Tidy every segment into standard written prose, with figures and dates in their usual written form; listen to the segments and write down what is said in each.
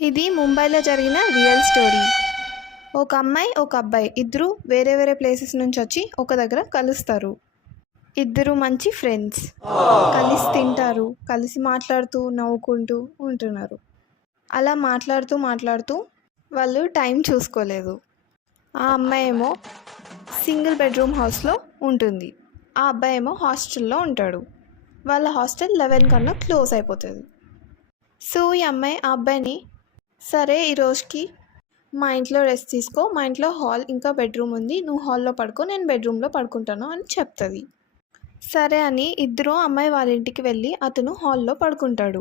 ఇది ముంబైలో జరిగిన రియల్ స్టోరీ. ఒక అమ్మాయి ఒక అబ్బాయి ఇద్దరు వేరే వేరే ప్లేసెస్ నుంచి వచ్చి ఒక దగ్గర కలుస్తారు. ఇద్దరు మంచి ఫ్రెండ్స్, కలిసి తింటారు, కలిసి మాట్లాడుతూ నవ్వుకుంటూ ఉంటున్నారు. అలా మాట్లాడుతూ మాట్లాడుతూ వాళ్ళు టైం చూసుకోలేదు. ఆ అమ్మాయి ఏమో సింగిల్ బెడ్రూమ్ హౌస్లో ఉంటుంది, ఆ అబ్బాయి ఏమో హాస్టల్లో ఉంటాడు. వాళ్ళ హాస్టల్ 11 కన్నా క్లోజ్ అయిపోతుంది. సో ఈ అమ్మాయి ఆ అబ్బాయిని, సరే ఈరోజుకి మా ఇంట్లో రెస్ట్ తీసుకో, మా ఇంట్లో హాల్ ఇంకా బెడ్రూమ్ ఉంది, నువ్వు హాల్లో పడుకో, నేను బెడ్రూమ్లో పడుకుంటాను అని చెప్తుంది. సరే అని ఇద్దరు అమ్మాయి వాళ్ళ ఇంటికి వెళ్ళి అతను హాల్లో పడుకుంటాడు.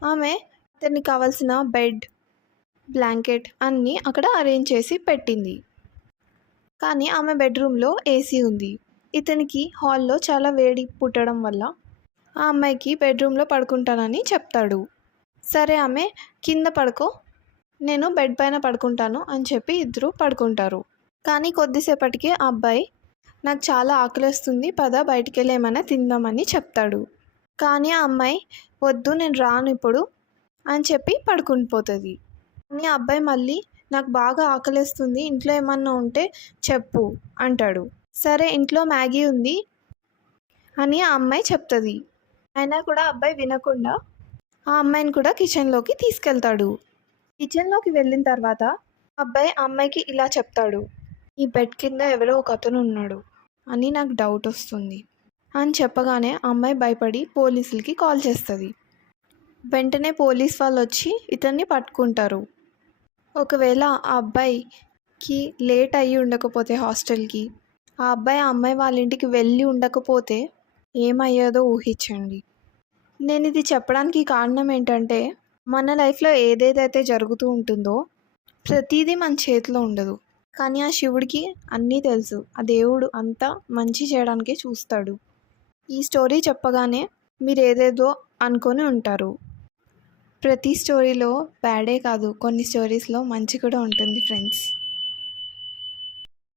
ఆమె అతనికి కావాల్సిన బెడ్, బ్లాంకెట్ అన్నీ అక్కడ అరేంజ్ చేసి పెట్టింది. కానీ ఆమె బెడ్రూమ్లో ఏసీ ఉంది. ఇతనికి హాల్లో చాలా వేడి పుట్టడం వల్ల ఆ అమ్మాయికి బెడ్రూమ్లో పడుకుంటానని చెప్తాడు. సరే ఆమె కింద పడుకో, నేను బెడ్ పైన పడుకుంటాను అని చెప్పి ఇద్దరు పడుకుంటారు. కానీ కొద్దిసేపటికి ఆ అబ్బాయి, నాకు చాలా ఆకలిస్తుంది, పద బయటికి వెళ్ళి ఏమైనా తిందామని చెప్తాడు. కానీ ఆ అమ్మాయి, వద్దు నేను రాను ఇప్పుడు అని చెప్పి పడుకుని పోతుంది. కానీ ఆ అబ్బాయి మళ్ళీ, నాకు బాగా ఆకలిస్తుంది, ఇంట్లో ఏమన్నా ఉంటే చెప్పు అంటాడు. సరే ఇంట్లో మ్యాగీ ఉంది అని ఆ అమ్మాయి చెప్తుంది. అయినా కూడా అబ్బాయి వినకుండా ఆ అమ్మాయిని కూడా కిచెన్లోకి తీసుకెళ్తాడు. కిచెన్లోకి వెళ్ళిన తర్వాత అబ్బాయి ఆ అమ్మాయికి ఇలా చెప్తాడు, ఈ బెడ్ కింద ఎవరో ఒక అతను ఉన్నాడు అని నాకు డౌట్ వస్తుంది అని చెప్పగానే ఆ అమ్మాయి భయపడి పోలీసులకి కాల్ చేస్తుంది. వెంటనే పోలీస్ వాళ్ళు వచ్చి ఇతన్ని పట్టుకుంటారు. ఒకవేళ ఆ అబ్బాయికి లేట్ అయ్యి ఉండకపోతే హాస్టల్కి, ఆ అబ్బాయి ఆ అమ్మాయి వాళ్ళ ఇంటికి వెళ్ళి ఉండకపోతే ఏమయ్యేదో ఊహించండి. నేను ఇది చెప్పడానికి కారణం ఏంటంటే, మన లైఫ్లో ఏదేదైతే జరుగుతూ ఉంటుందో ప్రతిదీ మన చేతిలో ఉండదు. కానీ ఆ శివుడికి అన్నీ తెలుసు, ఆ దేవుడు అంతా మంచి చేయడానికే చూస్తాడు. ఈ స్టోరీ చెప్పగానే మీరు ఏదేదో అనుకొని ఉంటారు. ప్రతి స్టోరీలో బ్యాడే కాదు, కొన్ని స్టోరీస్లో మంచి కూడా ఉంటుంది ఫ్రెండ్స్.